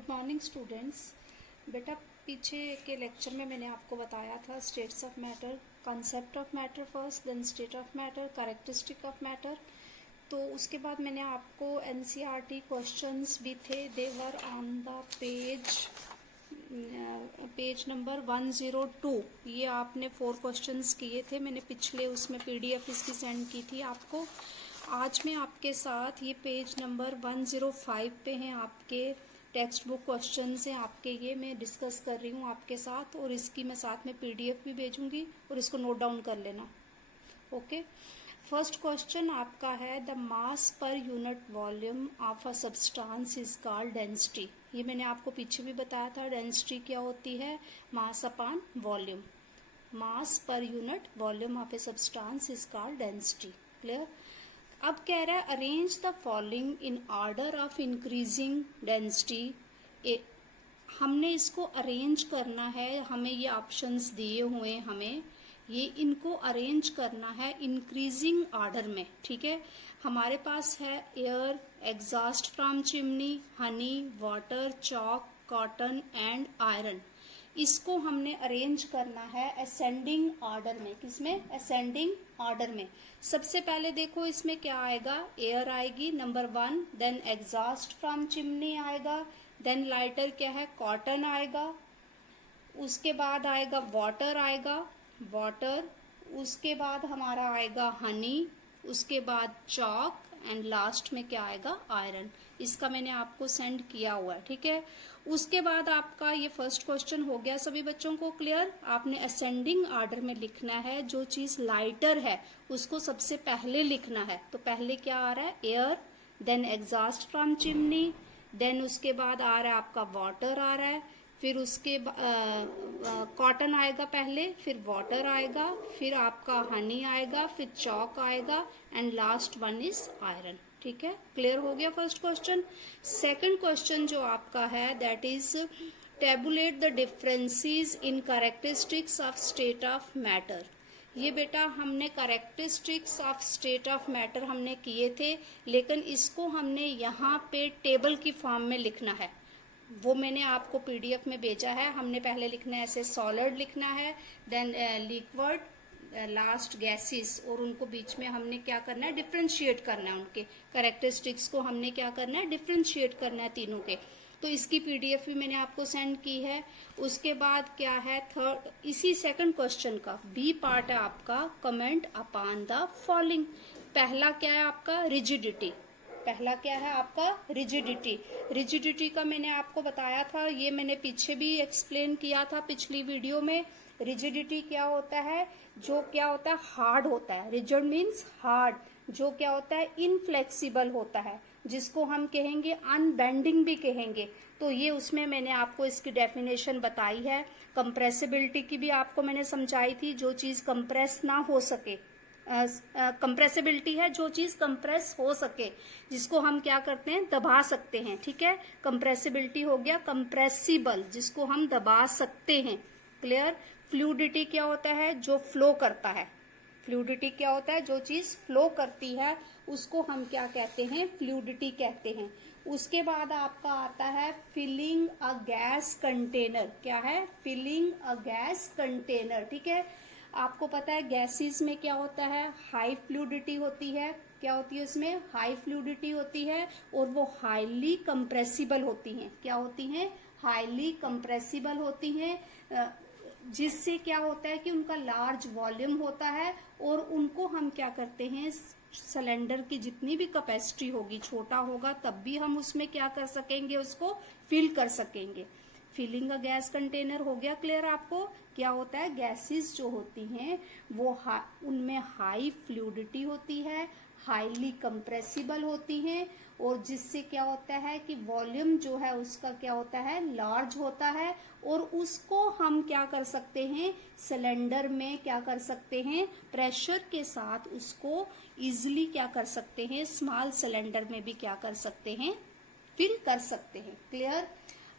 Good morning students. बेटा पीछे के लेक्चर में मैंने आपको बताया था states of matter, concept of matter first, then state of matter, characteristic of matter. तो उसके बाद मैंने आपको एनसीईआरटी क्वेश्चंस भी थे, they were on the page number 102। ये आपने 4 क्वेश्चंस किए थे, मैंने पिछले उसमें पीडीएफ इसकी सेंड की थी आपको। आज मैं आपके साथ ये पेज नंबर 105 पे हैं, आपके टेक्स्ट बुक क्वेश्चंस हैं आपके, ये मैं डिस्कस कर रही हूँ आपके साथ, और इसकी मैं साथ में पीडीएफ भी भेजूंगी और इसको नोट डाउन कर लेना। ओके, फर्स्ट क्वेश्चन आपका है, the mass per unit volume of a substance is called density. ये मैंने आपको पीछे भी बताया था, डेंसिटी क्या होती है, mass upon volume. Mass per unit volume of a substance is called density. Clear. अब कह रहा है arrange the following in order of increasing density. हमने इसको अरेंज करना है, हमें ये ऑप्शंस दिए हुए, हमें ये इनको अरेंज करना है इंक्रीजिंग ऑर्डर में। ठीक है, हमारे पास है air, exhaust from chimney, Honey, water, chalk, cotton and iron. इसको हमने अरेंज करना है असेंडिंग ऑर्डर में। किसमें? असेंडिंग ऑर्डर में। सबसे पहले देखो इसमें क्या आएगा, एयर आएगी number 1, then exhaust from chimney आएगा, देन लाइटर क्या है, कॉटन आएगा, उसके बाद आएगा वाटर आएगा, वाटर, उसके बाद हमारा आएगा हनी, उसके बाद चॉक एंड लास्ट में क्या आएगा, आयरन। इसका मैंने आपको सेंड किया हुआ है। ठीक है, उसके बाद आपका ये फर्स्ट क्वेश्चन हो गया सभी बच्चों को क्लियर। आपने असेंडिंग ऑर्डर में लिखना है, जो चीज लाइटर है उसको सबसे पहले लिखना है। तो पहले क्या आ रहा है, air, then exhaust from chimney, then उसके बाद आ रहा है आपका वाटर आ रहा है, फिर उसके कॉटन आएगा पहले, फिर वाटर आएगा, फिर आपका हनी आएगा, फिर चॉक आएगा and last one is iron. ठीक है, क्लियर हो गया फर्स्ट क्वेश्चन। सेकंड क्वेश्चन जो आपका है that is tablet the differences in characteristics of state of matter. ये बेटा हमने characteristics of state of matter हमने किए थे, लेकिन इसको हमने यहाँ पे टेबल की फॉर्म में लिखना है। वो मैंने आपको पीडीएफ में भेजा है। हमने पहले लिखना है ऐसे, सॉलिड लिखना है, देन लिक्विड, लास्ट गैसेस, और उनको बीच में हमने क्या करना है, डिफ्रेंशिएट करना है। उनके कैरेक्टरिस्टिक्स को हमने क्या करना है, डिफ्रेंशिएट करना है तीनों के। तो इसकी पीडीएफ भी मैंने आपको सेंड की है। उसके बाद क्या है, थर्ड, इसी सेकंड क्वेश्चन का बी पार्ट है आपका, कमेंट अपॉन द फॉलोइंग। पहला क्या है आपका, रिजिडिटी। पहला क्या है आपका, रिजिडिटी। रिजिडिटी का मैंने आपको बताया था, ये मैंने पीछे भी एक्सप्लेन किया था पिछली वीडियो में। रिजिडिटी क्या होता है, जो क्या होता है, हार्ड होता है। रिजिड मीन्स हार्ड, जो क्या होता है, इनफ्लेक्सिबल होता है, जिसको हम कहेंगे अनबेंडिंग भी कहेंगे। तो ये उसमें मैंने आपको इसकी डेफिनेशन बताई है। कंप्रेसिबिलिटी की भी आपको मैंने समझाई थी, जो चीज कंप्रेस ना हो सके। कंप्रेसिबिलिटी है जो चीज कंप्रेस हो सके, जिसको हम क्या करते हैं, दबा सकते हैं। ठीक है, कंप्रेसिबिलिटी हो गया कंप्रेसिबल, जिसको हम दबा सकते हैं। क्लियर। फ्लूइडिटी क्या होता है, जो फ्लो करता है। फ्लूइडिटी क्या होता है, जो चीज फ्लो करती है उसको हम क्या कहते हैं, फ्लूइडिटी कहते हैं। उसके बाद आपका आता है फिलिंग अ गैस कंटेनर। क्या है, फिलिंग अ गैस कंटेनर। ठीक है, आपको पता है गैसेस में क्या होता है, हाई फ्लूइडिटी होती है। क्या होती है उसमें, हाई फ्लूइडिटी होती है, और वो हाईली कंप्रेसिबल होती हैं। क्या होती हैं, हाईली कंप्रेसिबल होती हैं, जिससे क्या होता है कि उनका लार्ज वॉल्यूम होता है, और उनको हम क्या करते हैं, सिलेंडर की जितनी भी कैपेसिटी होगी, छोटा होगा तब भी हम उसमें क्या कर सकेंगे, उसको फिल कर सकेंगे। फिलिंग अ गैस कंटेनर हो गया क्लियर आपको। क्या होता है, गैसेस जो होती हैं वो उनमें हाई फ्लूइडिटी होती है, हाईली कंप्रेसिबल होती हैं, और जिससे क्या होता है कि वॉल्यूम जो है उसका क्या होता है, लार्ज होता है, और उसको हम क्या कर सकते हैं, सिलेंडर में क्या कर सकते हैं, प्रेशर के साथ उसको इजिली क्या कर सकते हैं, स्मॉल सिलेंडर में भी क्या कर सकते हैं, फिल कर सकते हैं। क्लियर।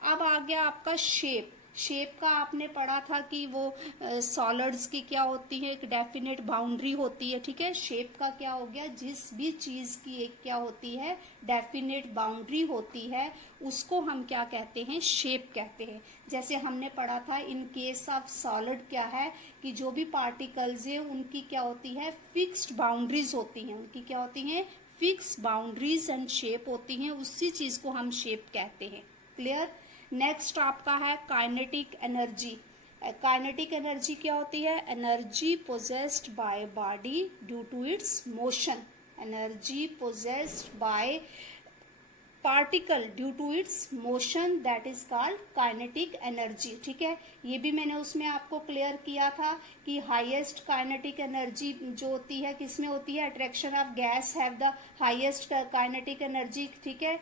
अब आ गया आपका शेप। शेप का आपने पढ़ा था कि वो सॉलिड्स की क्या होती है, एक डेफिनेट बाउंड्री होती है, ठीक है। शेप का क्या हो गया, जिस भी चीज की एक क्या होती है, डेफिनेट बाउंड्री होती है, उसको हम क्या कहते हैं, शेप कहते हैं। जैसे हमने पढ़ा था इन केस ऑफ सॉलिड क्या है कि जो भी पार्टिकल्स है उनकी क्या होती है, फिक्स्ड बाउंड्रीज होती हैं, उनकी क्या होती हैं, फिक्स बाउंड्रीज एंड शेप होती हैं, उसी चीज को हम शेप कहते हैं। क्लियर। नेक्स्ट आपका है काइनेटिक एनर्जी। काइनेटिक एनर्जी क्या होती है, energy possessed by body due to its motion. Energy possessed by particle due to its motion, that is called kinetic energy, ठीक है। ये भी मैंने उसमें आपको क्लियर किया था कि हाईएस्ट काइनेटिक एनर्जी जो होती है किसमें होती है, attraction of guys have the highest kinetic energy, ठीक है।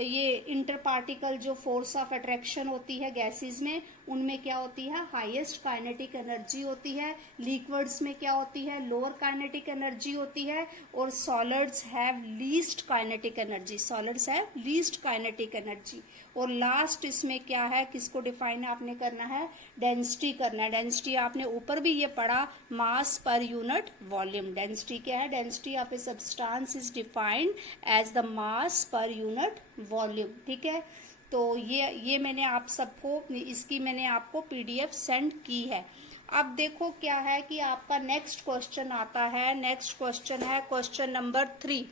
ये इंटर पार्टिकल जो फोर्स ऑफ अट्रैक्शन होती है गैसेस में, उनमें क्या होती है, हाईएस्ट काइनेटिक एनर्जी होती है। लिक्विड्स में क्या होती है, लोअर काइनेटिक एनर्जी होती है। और solids have least kinetic energy, solids have least kinetic energy. और लास्ट इसमें क्या है, किसको डिफाइन आपने करना है, डेंसिटी करना है। डेंसिटी आपने ऊपर भी ये पढ़ा, मास पर यूनिट वॉल्यूम। डेंसिटी क्या है, density of a substance is defined as the mass per unit volume, ठीक है। तो ये मैंने आप सबको, इसकी मैंने आपको पीडीएफ सेंड की है। अब देखो क्या है कि आपका नेक्स्ट क्वेश्चन आता है, नेक्स्ट क्वेश्चन है क्वेश्चन नंबर 3।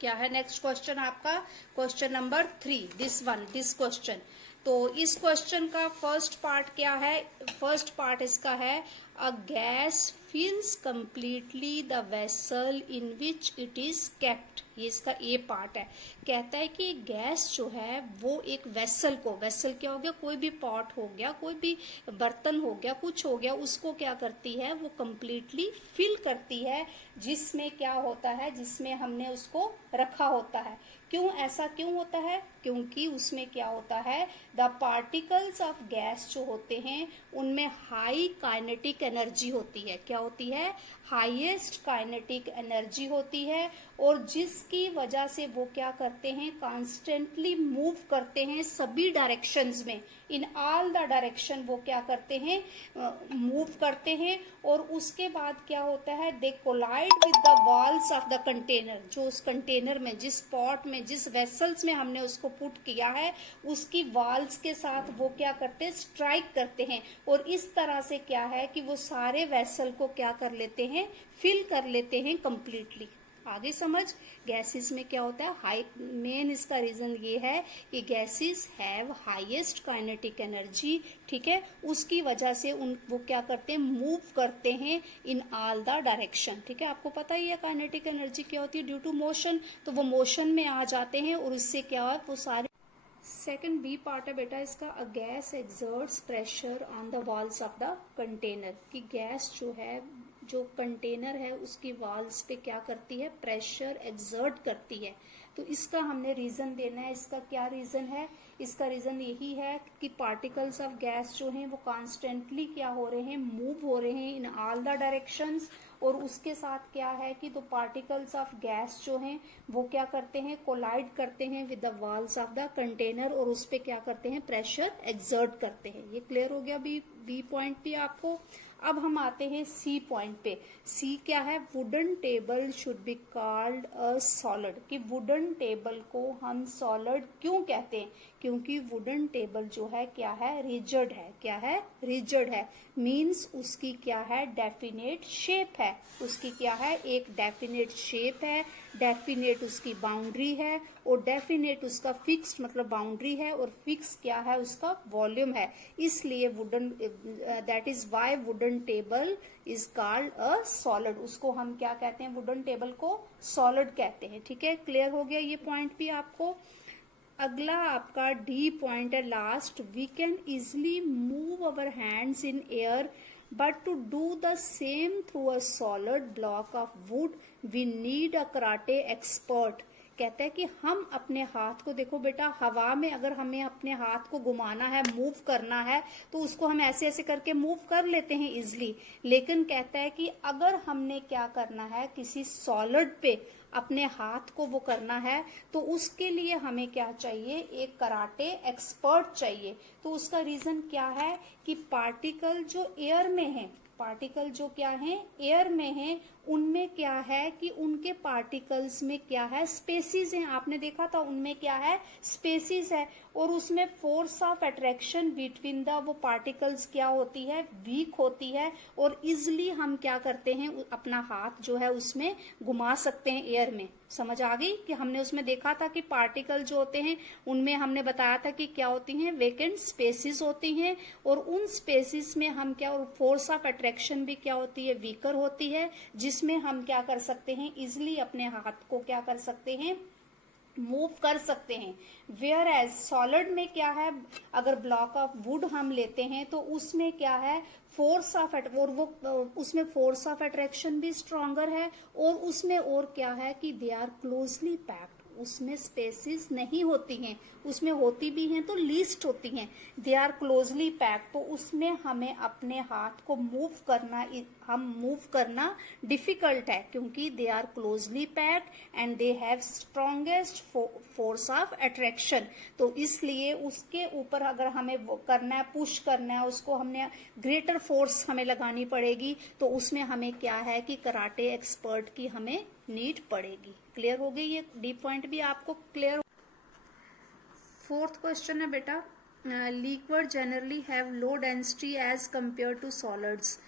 क्या है नेक्स्ट क्वेश्चन आपका, क्वेश्चन नंबर 3, दिस क्वेश्चन। तो इस क्वेश्चन का फर्स्ट पार्ट क्या है, फर्स्ट पार्ट इसका है, a gas fills completely the vessel in which it is kept. ये इसका ए पार्ट है। कहता है कि गैस जो है वो एक वेसल को, वेसल क्या हो गया, कोई भी पॉट हो गया, कोई भी बर्तन हो गया, कुछ हो गया, उसको क्या करती है, वो कंप्लीटली फिल करती है, जिसमें क्या होता है, जिसमें हमने उसको रखा होता है। क्यों ऐसा क्यों होता है, क्योंकि उसमें क्या होता है, द पार्टिकल्स ऑफ गैस जो होते हैं उनमें हाई काइनेटिक एनर्जी होती है। क्या होती है, हाईएस्ट काइनेटिक एनर्जी होती है। और जिसकी वजह से वो क्या करते हैं, कॉन्स्टेंटली मूव करते हैं सभी डायरेक्शंस में, इन ऑल द डायरेक्शन वो क्या करते हैं, मूव करते हैं। और उसके बाद क्या होता है, they collide with the walls of the container. जो उस कंटेनर में, जिस पॉट में, जिस वेसल्स में हमने उसको पुट किया है, उसकी वॉल्स के साथ वो क्या करते हैं, स्ट्राइक करते हैं। और इस तरह से क्या है कि वो सारे वेसल को क्या कर लेते हैं, फिल कर लेते हैं कंप्लीटली। आगे समझ। गैसेस में क्या होता है, हाई, मेन इसका रीजन ये है कि gases have highest kinetic energy, ठीक है। उसकी वजह से वो क्या करते हैं, मूव करते हैं इन ऑल द डायरेक्शन, ठीक है। आपको पता ही है काइनेटिक एनर्जी क्या होती है, ड्यू टू मोशन। तो वो मोशन में आ जाते हैं और इससे क्या है, वो सारे। सेकेंड बी पार्ट है बेटा इसका, a gas exerts pressure on the walls of the container. कि गैस जो है, जो कंटेनर है उसकी वॉल्स पे क्या करती है, प्रेशर एक्सर्ट करती है। तो इसका हमने रीजन देना है। इसका क्या रीजन है, इसका रीजन यही है कि पार्टिकल्स ऑफ गैस जो हैं वो कॉन्स्टेंटली क्या हो रहे हैं, मूव हो रहे हैं इन ऑल द डायरेक्शंस। और उसके साथ क्या है कि तो पार्टिकल्स ऑफ गैस जो हैं वो क्या करते हैं, कोलाइड करते हैं with the walls of the container, और उस पे क्या करते हैं, प्रेशर एक्सर्ट करते हैं। ये क्लियर हो गया बी पॉइंट पे आपको। अब हम आते हैं सी पॉइंट पे। सी क्या है, wooden table should be called a solid. कि वुडन टेबल को हम सॉलिड क्यों कहते हैं, क्योंकि वुडन टेबल जो है क्या है, रिजिड है। क्या है, रिजिड है। मीन्स उसकी क्या है, डेफिनेट शेप है। उसकी क्या है, एक डेफिनेट शेप है, डेफिनेट उसकी बाउंड्री है, और डेफिनेट उसका फिक्स्ड मतलब बाउंड्री है, और फिक्स क्या है, उसका वॉल्यूम है। इसलिए wooden, that is why wooden table is called a solid. उसको हम क्या कहते हैं, वुडन टेबल को सॉलिड कहते हैं, ठीक है। क्लियर हो गया ये पॉइंट भी आपको। अगला आपका डी पॉइंट है last, we can easily move our hands in air, but to do the same through a solid block of wood we need a karate expert. कहता है कि हम अपने हाथ को, देखो बेटा हवा में अगर हमें अपने हाथ को घुमाना है, मूव करना है, तो उसको हम ऐसे ऐसे करके मूव कर लेते हैं इजिली। लेकिन कहता है कि अगर हमने क्या करना है, किसी सॉलिड पे अपने हाथ को वो करना है, तो उसके लिए हमें क्या चाहिए, एक कराटे एक्सपर्ट चाहिए। तो उसका रीजन क्या है कि पार्टिकल जो एयर में है, पार्टिकल जो क्या है एयर में है, उनमें क्या है कि उनके पार्टिकल्स में क्या है, स्पेसिस हैं। आपने देखा था उनमें क्या है, स्पेसिस है, और उसमें force of attraction between the वो पार्टिकल्स क्या होती है, वीक होती है, और इजिली हम क्या करते हैं, अपना हाथ जो है उसमें घुमा सकते हैं एयर में। समझ आ गई कि हमने उसमें देखा था कि पार्टिकल जो होते हैं उनमें हमने बताया था कि क्या होती हैं, वेकेंट स्पेसिस होती हैं, और उन स्पेसिस में हम क्या, और फोर्स ऑफ अट्रैक्शन भी क्या होती है, वीकर होती है, जिसमें हम क्या कर सकते हैं, इजिली अपने हाथ को क्या कर सकते हैं, मूव कर सकते हैं। वेयर एज सॉलिड में क्या है, अगर ब्लॉक ऑफ वुड हम लेते हैं तो उसमें क्या है, फोर्स ऑफ और वो उसमें फोर्स ऑफ अट्रैक्शन भी स्ट्रॉन्गर है, और उसमें और क्या है कि दे आर क्लोजली पैक्ड, उसमें स्पेसिस नहीं होती हैं, उसमें होती भी हैं तो लीस्ट होती हैं, दे आर क्लोजली पैक्ड। तो उसमें हमें अपने हाथ को मूव करना डिफिकल्ट है, क्योंकि they are closely packed and they have strongest force of attraction. तो इसलिए उसके ऊपर अगर हमें वो करना है, पुश करना है, उसको हमने ग्रेटर फोर्स हमें लगानी पड़ेगी, तो उसमें हमें क्या है कि कराटे एक्सपर्ट की हमें नीड पड़ेगी। क्लियर हो गई ये डीप पॉइंट भी आपको क्लियर। फोर्थ क्वेश्चन है बेटा, liquid generally have low density as compare to solids.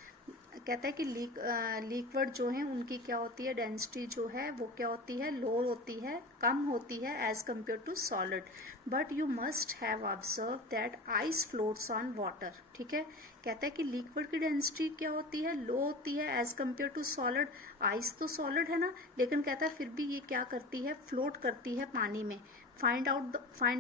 कहता है कि लिक्विड जो है उनकी क्या होती है, डेंसिटी जो है वो क्या होती है, लो होती है, कम होती है as compare to solid. But you must have observe that ice floats on water. ठीक है, कहता है कि लिक्विड की डेंसिटी क्या होती है, लो होती है as compare to solid. Ice तो सॉलिड है ना, लेकिन कहता है फिर भी ये क्या करती है, फ्लोट करती है पानी में। Find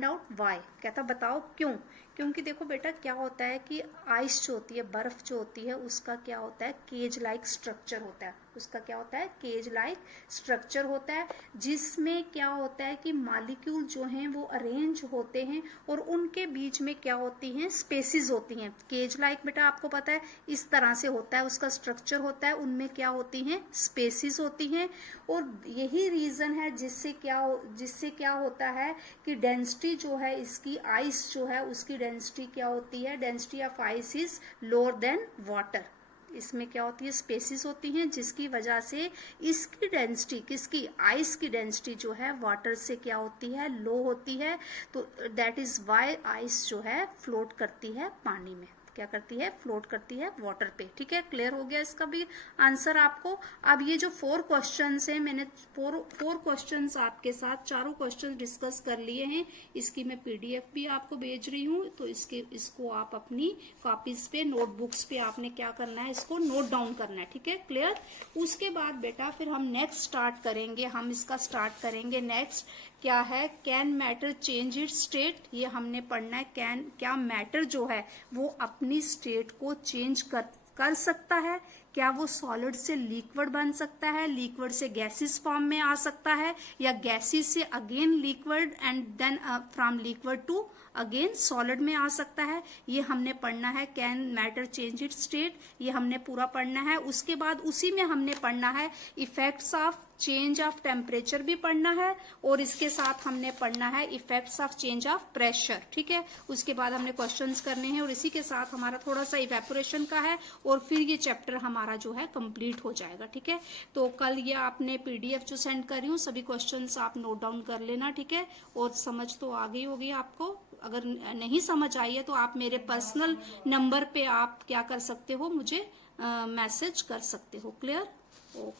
out why. कहता बताओ क्यों। क्योंकि देखो बेटा क्या होता है कि आइस जो होती है, बर्फ जो होती है, उसका क्या होता है, केज लाइक स्ट्रक्चर होता है। उसका क्या होता है, केज लाइक स्ट्रक्चर होता है, जिसमें क्या होता है कि मॉलिक्यूल जो हैं वो अरेंज होते हैं, और उनके बीच में क्या होती हैं, स्पेसिस होती हैं। केज लाइक बेटा आपको पता है इस तरह से होता है, उसका स्ट्रक्चर होता है, उनमें क्या होती हैं, स्पेसिस होती हैं। और यही रीजन है जिससे क्या होता है कि डेंसिटी जो है इसकी, आइस जो है उसकी डेंसिटी क्या होती है, density of ice is lower than water. इसमें क्या होती है, स्पेसिस होती हैं, जिसकी वजह से इसकी डेंसिटी, किसकी, आइस की डेंसिटी जो है वाटर से क्या होती है, लो होती है। तो दैट इज व्हाई आइस जो है फ्लोट करती है पानी में। क्या करती है, फ्लोट करती है वाटर पे। ठीक है, क्लियर हो गया इसका भी आंसर आपको। अब ये जो 4 क्वेश्चंस हैं, मैंने 4 क्वेश्चंस आपके साथ, चारों क्वेश्चंस डिस्कस कर लिए हैं। इसकी मैं पीडीएफ भी आपको भेज रही हूँ, तो इसको आप अपनी कॉपीज पे, नोटबुक्स पे आपने क्या करना है, इसको नोट डाउन करना है। ठीक है, क्लियर। उसके बाद बेटा फिर हम नेक्स्ट स्टार्ट करेंगे, हम इसका स्टार्ट करेंगे नेक्स्ट क्या है, can matter change its state. ये हमने पढ़ना है, क्या मैटर जो है वो अपनी स्टेट को चेंज कर सकता है, क्या वो सॉलिड से लिक्विड बन सकता है, लिक्विड से गैसेस फॉर्म में आ सकता है, या गैसेस से again liquid and then from liquid to again solid में आ सकता है। ये हमने पढ़ना है, can matter change its state, ये हमने पूरा पढ़ना है। उसके बाद उसी में हमने पढ़ना है effects of change of temperature भी पढ़ना है, और इसके साथ हमने पढ़ना है effects of change of pressure. ठीक है, उसके बाद हमने क्वेश्चंस करने हैं, और इसी के साथ हमारा थोड़ा सा इवेपोरेशन का है, और फिर ये चैप्टर हमारा जो है कंप्लीट हो जाएगा। ठीक है, तो कल ये आपने पीडीएफ जो सेंड कर रही हूँ, सभी क्वेश्चंस आप नोट डाउन कर लेना। ठीक है, और समझ तो आ गई होगी आपको। अगर नहीं समझ आई है तो आप मेरे पर्सनल नंबर पे आप क्या कर सकते हो, मुझे मैसेज कर सकते हो। क्लियर। ओके।